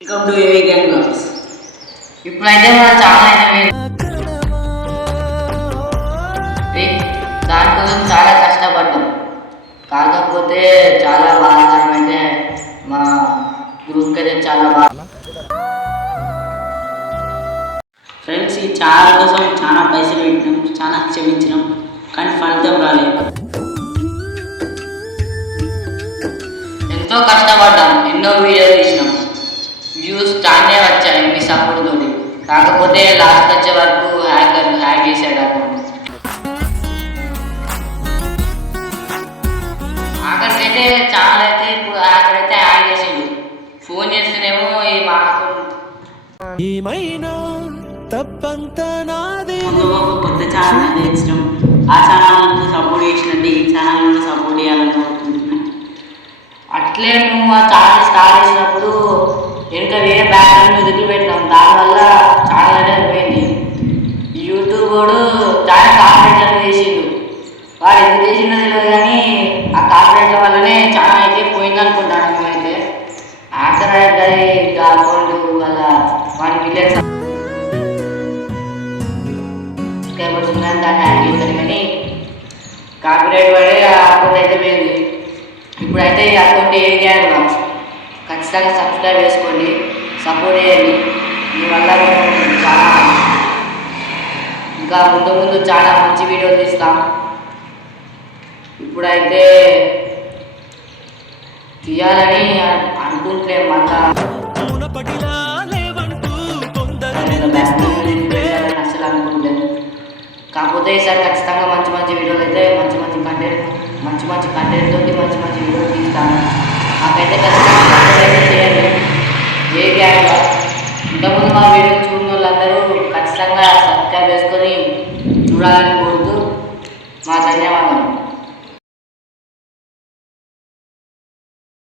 Welcome to ఏవి game blogs. ఇప్పుడైతే మన ఛానల్ అయితే దానికోసం చాలా కష్టపడ్డాం. కాకపోతే చాలా బాధాకరం అయితే మా గ్రూప్కి అయితే చాలా బాగా ఫ్రెండ్స్. ఈ ఛానల్ కోసం చాలా పైసలు పెట్టినాం, చాలా క్షమించినాం, కానీ ఫలితం రాలేదు. ఎంతో కష్టపడ్డాం, ఎన్నో వీడియోలు తీసినాం, వ్యూస్ చాలానే వచ్చాయి మీ సపోర్ట్ తోటి. కాకపోతే లాస్ట్ వచ్చే వరకు హ్యాక్ చేశాడు అకౌంట్. ఆఖరికైతే ఛానల్ అయితే ఇప్పుడు ఆఖరైతే హ్యాక్ చేసిండు. ఫోన్ చేస్తేనేమో ఈ మా అకౌంట్ కొత్త ఛానల్ తెచ్చినాం. ఆ ఛానల్ సపోర్ట్ చేసినట్టు ఈ ఛానల్ సపోర్ట్ చేయాలని కోరుకుంటున్నాం. అట్లే నువ్వు ఆ ఛానల్ స్టార్ట్ చేసినప్పుడు ఇంకా వేరే బ్యాక్గ్రౌండ్ మ్యూజిక్లు పెట్టినాం. దానివల్ల ఛానల్ అనేది పోయింది. యూట్యూబ్ వాడు చాలా కాపరేట్లను వేసిండు. వాడు ఎందుకు వేసిండో తెలియదు, కానీ ఆ కాపరేట్ల వల్లనే ఛానల్ అయితే పోయింది అనుకుంటాను. మేమైతే ఆఫ్టర్ అకౌంట్ వల్ల 1 మిలియన్ సబ్స్క్రైబర్స్ ఉన్నాయని దాన్ని హ్యాక్ చేశారు, కానీ కాపరేట్ పడే ఆ అకౌంట్ అయితే పోయింది. ఇప్పుడైతే ఈ అకౌంట్ ఏం చేయాలి, ఖచ్చితంగా సబ్స్క్రైబ్ చేసుకోండి, సపోర్ట్ చేయండి. దీనివల్ల మేము చాలా ఇంకా ముందు చాలా మంచి వీడియోలు తీస్తాం. ఇప్పుడైతే తీయాలని అనుకుంటలేము, మళ్ళా అసలు అనుకుంటలేము. కాకపోతే ఈసారి ఖచ్చితంగా మంచి వీడియోలు అయితే మంచి కంటెంట్ తోటి మంచి వీడియోలు తీస్తాను. నాకైతే ఖచ్చితంగా చేయండి. ఏ గ్యాప్ ఇంతకుముందు మా వీడియో చూసిన వాళ్ళందరూ ఖచ్చితంగా సబ్స్క్రైబ్ చేసుకొని చూడాలని కోరుతూ మా ధన్యవాదాలు.